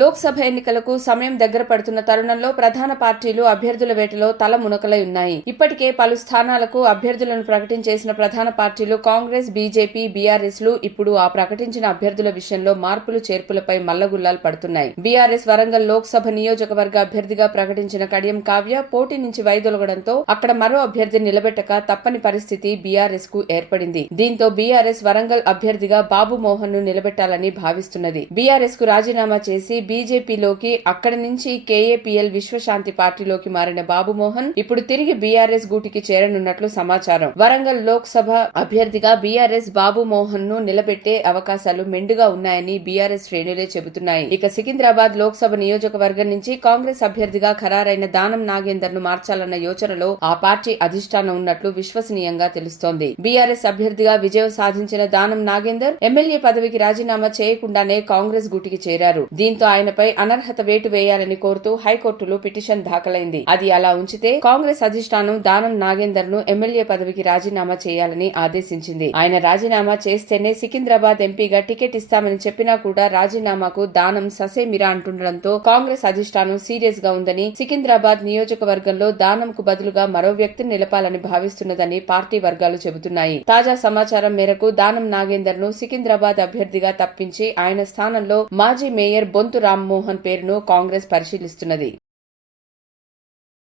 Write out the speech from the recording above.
లోక్సభ ఎన్నికలకు సమయం దగ్గర పడుతున్న తరుణంలో ప్రధాన పార్టీలు అభ్యర్థుల వేటలో తల మునకలై ఉన్నాయి. ఇప్పటికే పలు స్థానాలకు అభ్యర్థులను ప్రకటించేసిన ప్రధాన పార్టీలు కాంగ్రెస్ బీజేపీ బీఆర్ఎస్లు ఇప్పుడు ఆ ప్రకటించిన అభ్యర్థుల విషయంలో మార్పులు చేర్పులపై మల్లగుల్లాలు పడుతున్నాయి. బీఆర్ఎస్ వరంగల్ లోక్సభ నియోజకవర్గ అభ్యర్థిగా ప్రకటించిన కడియం కావ్య పోటీ నుంచి వైదొలగడంతో అక్కడ మరో అభ్యర్థి నిలబెట్టక తప్పని పరిస్థితి బీఆర్ఎస్కు ఏర్పడింది. దీంతో బీఆర్ఎస్ వరంగల్ అభ్యర్థిగా బాబు మోహన్ను నిలబెట్టాలని భావిస్తున్నది. బీఆర్ఎస్కు రాజీనామా చేసి బీజేపీలోకి అక్కడి నుంచి కేఏపీఎల్ విశ్వశాంతి పార్టీలోకి మారిన బాబుమోహన్ ఇప్పుడు తిరిగి బీఆర్ఎస్ గూటికి చేరనున్నట్లు సమాచారం. వరంగల్ లోక్సభ అభ్యర్థిగా బీఆర్ఎస్ బాబుమోహన్ను నిలబెట్టే అవకాశాలు మెండుగా ఉన్నాయని బీఆర్ఎస్ శ్రేణులే చెబుతున్నాయి. ఇక సికింద్రాబాద్ లోక్సభ నియోజకవర్గం నుంచి కాంగ్రెస్ అభ్యర్థిగా ఖరారైన దానం నాగేందర్ను మార్చాలన్న యోచనలో ఆ పార్టీ అధిష్టానం ఉన్నట్లు విశ్వసనీయంగా తెలుస్తోంది. బీఆర్ఎస్ అభ్యర్థిగా విజయం సాధించిన దానం నాగేందర్ ఎమ్మెల్యే పదవికి రాజీనామా చేయకుండానే కాంగ్రెస్ గూటికి చేరారు. దీంతో ఆయనపై అనర్హత వేటు వేయాలని కోరుతూ హైకోర్టులో పిటిషన్ దాఖలైంది. అది అలా ఉంచితే కాంగ్రెస్ అధిష్టానం దానం నాగేందర్ను ఎమ్మెల్యే పదవికి రాజీనామా చేయాలని ఆదేశించింది. ఆయన రాజీనామా చేస్తేనే సికింద్రాబాద్ ఎంపీగా టికెట్ ఇస్తామని చెప్పినా కూడా రాజీనామాకు దానం ససేమిరా అంటుండటంతో కాంగ్రెస్ అధిష్టానం సీరియస్గా ఉందని సికింద్రాబాద్ నియోజకవర్గంలో దానంకు బదులుగా మరో వ్యక్తిని నిలపాలని భావిస్తున్నదని పార్టీ వర్గాలు చెబుతున్నాయి. తాజా సమాచారం మేరకు దానం నాగేందర్ను సికింద్రాబాద్ అభ్యర్థిగా తప్పించి ఆయన స్థానంలో మాజీ మేయర్ బొంతు రామ్మోహన్ పేరును కాంగ్రెస్ పరిశీలిస్తున్నది.